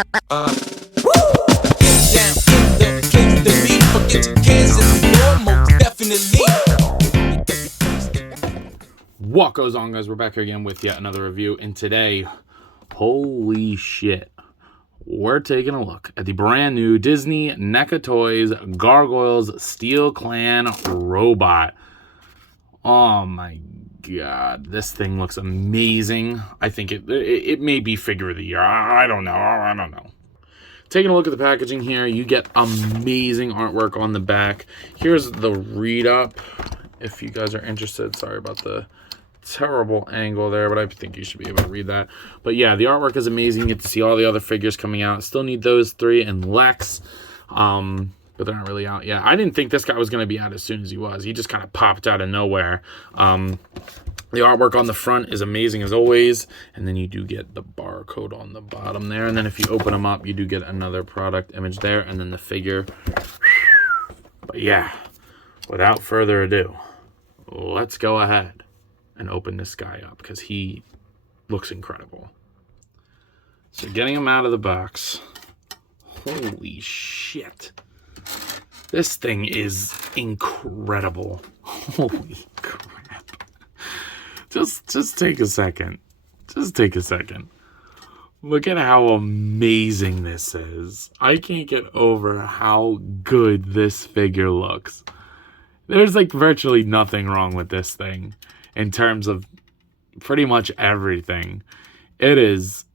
Down in the place to be. Forget your cares and the war, most definitely. What goes on, guys? We're back here again with yet another review, and today, holy shit, we're taking a look at the brand new Disney Neca Toys Gargoyles Steel Clan Robot. Oh my god, this thing looks amazing. I think it may be figure of the year. I don't know. Taking a look at the packaging here, you get amazing artwork on the back. Here's the read up if you guys are interested. Sorry about the terrible angle there, but I think you should be able to read that. But yeah, the artwork is amazing. You get to see all the other figures coming out. Still need those three and Lex, but they're not really out yet. I didn't think this guy was going to be out as soon as he was. He just kind of popped out of nowhere. The artwork on the front is amazing as always, and then you do get the barcode on the bottom there, and then if you open them up, you do get another product image there, and then the figure. But yeah, without further ado, let's go ahead and open this guy up because he looks incredible. So getting him out of the box, holy shit, this thing is incredible. Holy crap. Just take a second. Just take a second. Look at how amazing this is. I can't get over how good this figure looks. There's like virtually nothing wrong with this thing in terms of pretty much everything. It is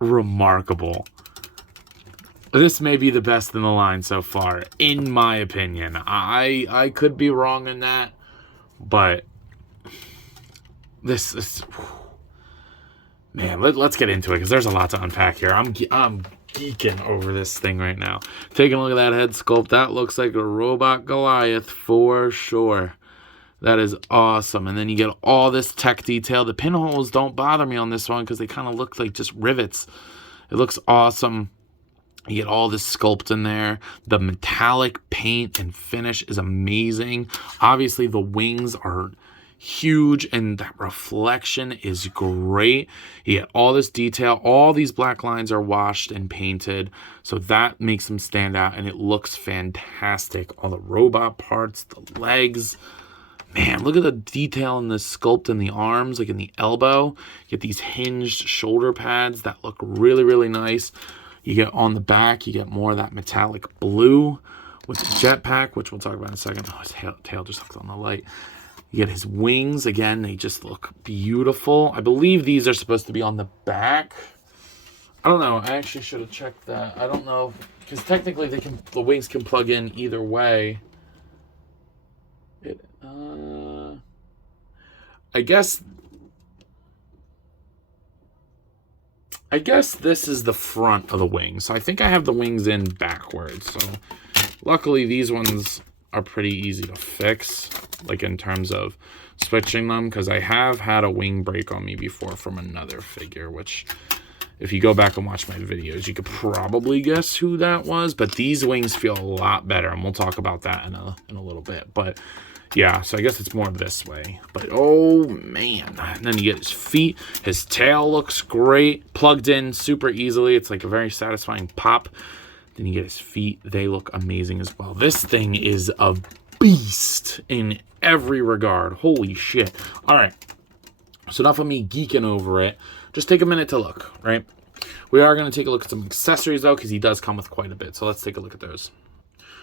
remarkable. This may be the best in the line so far, in my opinion. I could be wrong in that, but this is, man, let's get into it because there's a lot to unpack here. I'm geeking over this thing right now. Taking a look at that head sculpt, that looks like a robot Goliath for sure. That is awesome. And then you get all this tech detail. The pinholes don't bother me on this one because they kind of look like just rivets. It looks awesome. You get all this sculpt in there. The metallic paint and finish is amazing. Obviously, the wings are huge and that reflection is great. You get all this detail. All these black lines are washed and painted, so that makes them stand out, and it looks fantastic. All the robot parts, the legs. Man, look at the detail in the sculpt in the arms, like in the elbow. You get these hinged shoulder pads that look really, really nice. You get on the back, you get more of that metallic blue with the jetpack, which we'll talk about in a second. Oh, his tail just looks on the light. You get his wings. Again, they just look beautiful. I believe these are supposed to be on the back. I don't know. I actually should have checked that. I don't know. Because technically the wings can plug in either way. I guess this is the front of the wing. So I think I have the wings in backwards. So luckily these ones are pretty easy to fix, like in terms of switching them, because I have had a wing break on me before from another figure, which if you go back and watch my videos, you could probably guess who that was. But these wings feel a lot better, and we'll talk about that in a little bit. But yeah, so I guess it's more this way. But oh man, and then you get his feet. His tail looks great, plugged in super easily. It's like a very satisfying pop. Then you get his feet. They look amazing as well. This thing is a beast in every regard. Holy shit. All right. So enough of me geeking over it. Just take a minute to look, right? We are going to take a look at some accessories, though, because he does come with quite a bit. So let's take a look at those.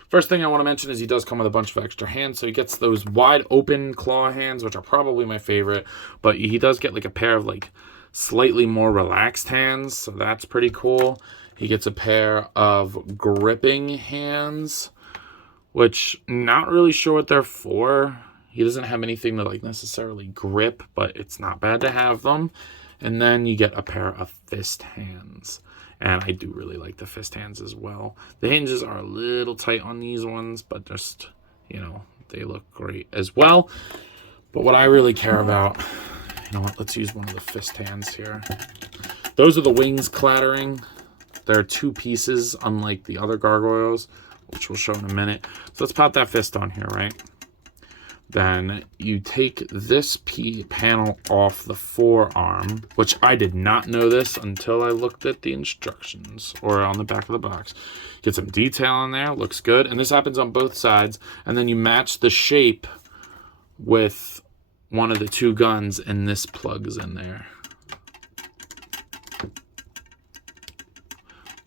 First thing I want to mention is he does come with a bunch of extra hands. So he gets those wide open claw hands, which are probably my favorite. But he does get like a pair of like slightly more relaxed hands. So that's pretty cool. He gets a pair of gripping hands, which not really sure what they're for. He doesn't have anything to like necessarily grip, but it's not bad to have them. And then you get a pair of fist hands. And I do really like the fist hands as well. The hinges are a little tight on these ones, but just, you know, they look great as well. But what I really care about, you know what, let's use one of the fist hands here. Those are the wings clattering. There are two pieces, unlike the other gargoyles, which we'll show in a minute. So let's pop that fist on here, right? then you take this panel off the forearm, which I did not know this until I looked at the instructions or on the back of the box. Get some detail in there, looks good. And this happens on both sides. And then you match the shape with one of the two guns, and this plugs in there.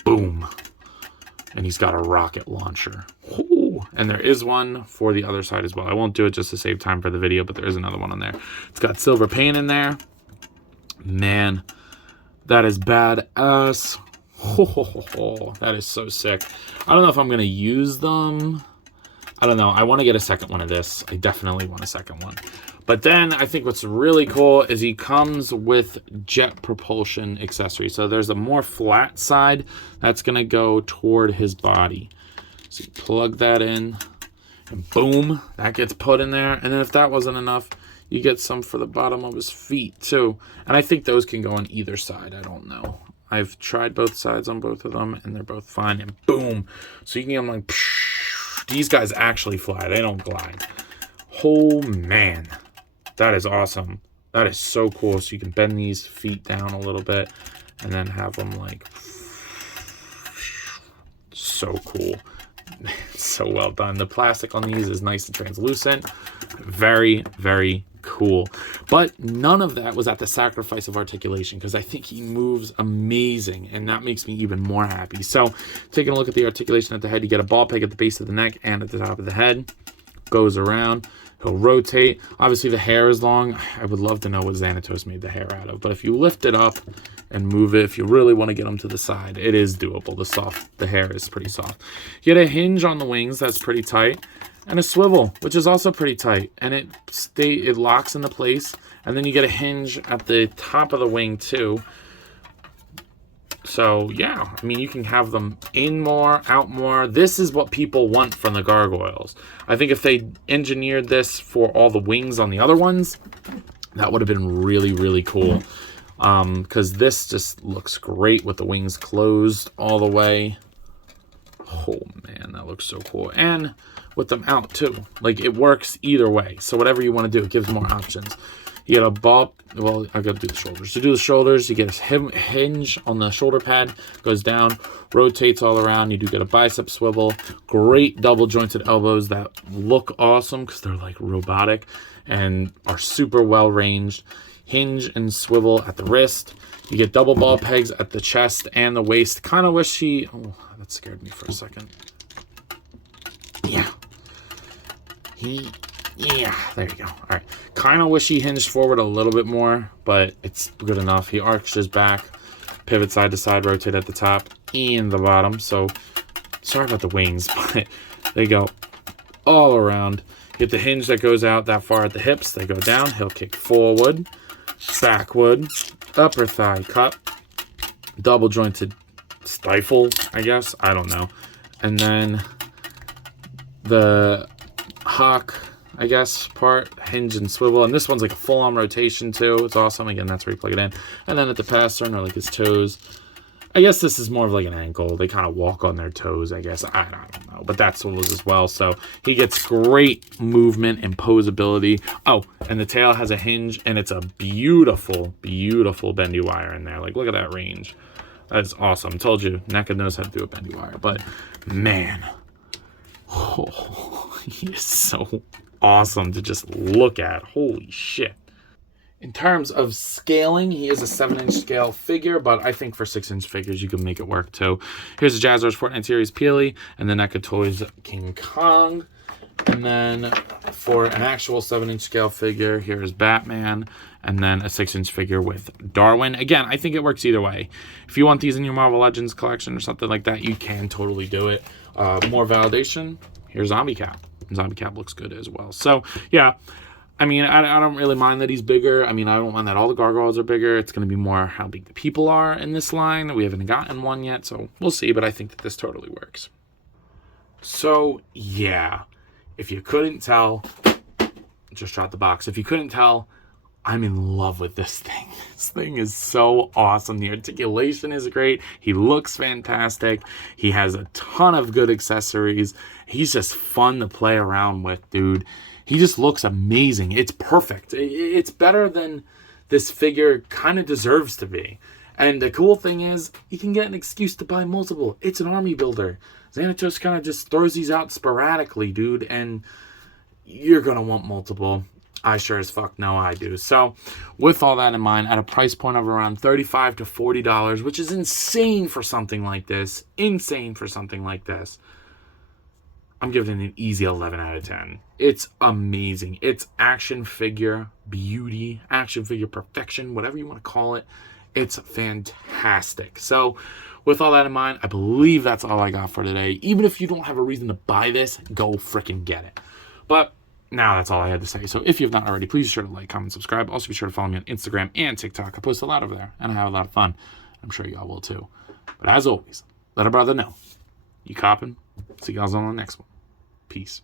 Boom. And he's got a rocket launcher. Ooh. And there is one for the other side as well. I won't do it just to save time for the video, but there is another one on there. It's got silver paint in there. Man, that is badass. Oh, that is so sick. I don't know if I'm going to use them. I don't know. I want to get a second one of this. I definitely want a second one. But then I think what's really cool is he comes with jet propulsion accessory. So there's a more flat side that's going to go toward his body. So you plug that in and boom, that gets put in there. And then if that wasn't enough, you get some for the bottom of his feet too. And I think those can go on either side. I don't know. I've tried both sides on both of them and they're both fine. And boom. So you can get them like, psh, these guys actually fly. They don't glide. Oh man. That is awesome. That is so cool. So you can bend these feet down a little bit and then have them like, so cool. So well done. The plastic on these is nice and translucent. Very, very cool. But none of that was at the sacrifice of articulation, because I think he moves amazing, and that makes me even more happy. So taking a look at the articulation at the head, you get a ball peg at the base of the neck and at the top of the head. Goes around. He'll rotate. Obviously, the hair is long. I would love to know what Xanatos made the hair out of. But if you lift it up and move it, if you really want to get them to the side, it is doable. The hair is pretty soft. You get a hinge on the wings that's pretty tight, and a swivel, which is also pretty tight. And it locks into place. And then you get a hinge at the top of the wing too. So yeah, I mean, you can have them in more, out more. This is what people want from the Gargoyles. I think if they engineered this for all the wings on the other ones, that would have been really, really cool. Because this just looks great with the wings closed all the way. Oh man, that looks so cool. And with them out too. Like, it works either way. So whatever you want to do, it gives more options. You get a ball. Well, I got to do the shoulders. To do the shoulders, you get a hinge on the shoulder pad, goes down, rotates all around. You do get a bicep swivel. Great double jointed elbows that look awesome because they're like robotic and are super well ranged. Hinge and swivel at the wrist. You get double ball pegs at the chest and the waist. Kind of wish he... Oh, that scared me for a second. Yeah. Yeah, there you go. All right. Kind of wish he hinged forward a little bit more, but it's good enough. He arches back, pivot side to side, rotate at the top and the bottom. So, sorry about the wings, but they go all around. You get the hinge that goes out that far at the hips. They go down. He'll kick forward, backward, upper thigh cut, double jointed stifle, I guess. I don't know. And then the hock, I guess, part, hinge and swivel. And this one's like a full-on rotation too. It's awesome. Again, that's where you plug it in. And then at the pastern, or like his toes, I guess this is more of like an ankle. They kind of walk on their toes, I guess. I don't know. But that swivels as well. So he gets great movement and posability. Oh, and the tail has a hinge, and it's a beautiful, beautiful bendy wire in there. Like, look at that range. That's awesome. Told you, Neca knows how to do a bendy wire. But, man. Oh, he is so awesome to just look at. Holy shit. In terms of scaling, he is a 7-inch scale figure, but I think for 6-inch figures you can make it work too. Here's the Jazzwares Fortnite Series Peely and the Neca Toys King Kong. And then for an actual 7-inch scale figure, here's Batman, and then a 6-inch figure with Darwin. Again, I think it works either way. If you want these in your Marvel Legends collection or something like that, you can totally do it. More validation, here's Zombie Cap. Zombie Cap looks good as well. So, yeah, I mean, I don't really mind that he's bigger. I mean, I don't mind that all the Gargoyles are bigger. It's going to be more how big the people are in this line. We haven't gotten one yet, so we'll see. But I think that this totally works. So, yeah, if you couldn't tell, just drop the box. If you couldn't tell, I'm in love with this thing. This thing is so awesome. The articulation is great. He looks fantastic. He has a ton of good accessories. He's just fun to play around with, dude. He just looks amazing. It's perfect. It's better than this figure kind of deserves to be. And the cool thing is, you can get an excuse to buy multiple. It's an army builder. Xanatos kind of just throws these out sporadically, dude, and you're going to want multiple. I sure as fuck know I do. So, with all that in mind, at a price point of around $35 to $40, which is insane for something like this, I'm giving it an easy 11 out of 10. It's amazing. It's action figure beauty, action figure perfection, whatever you want to call it. It's fantastic. So, with all that in mind, I believe that's all I got for today. Even if you don't have a reason to buy this, go freaking get it. But now that's all I had to say. So if you have not already, please be sure to like, comment, subscribe. Also be sure to follow me on Instagram and TikTok. I post a lot over there, and I have a lot of fun. I'm sure y'all will too. But as always, let a brother know. You copping? See y'all on the next one. Peace.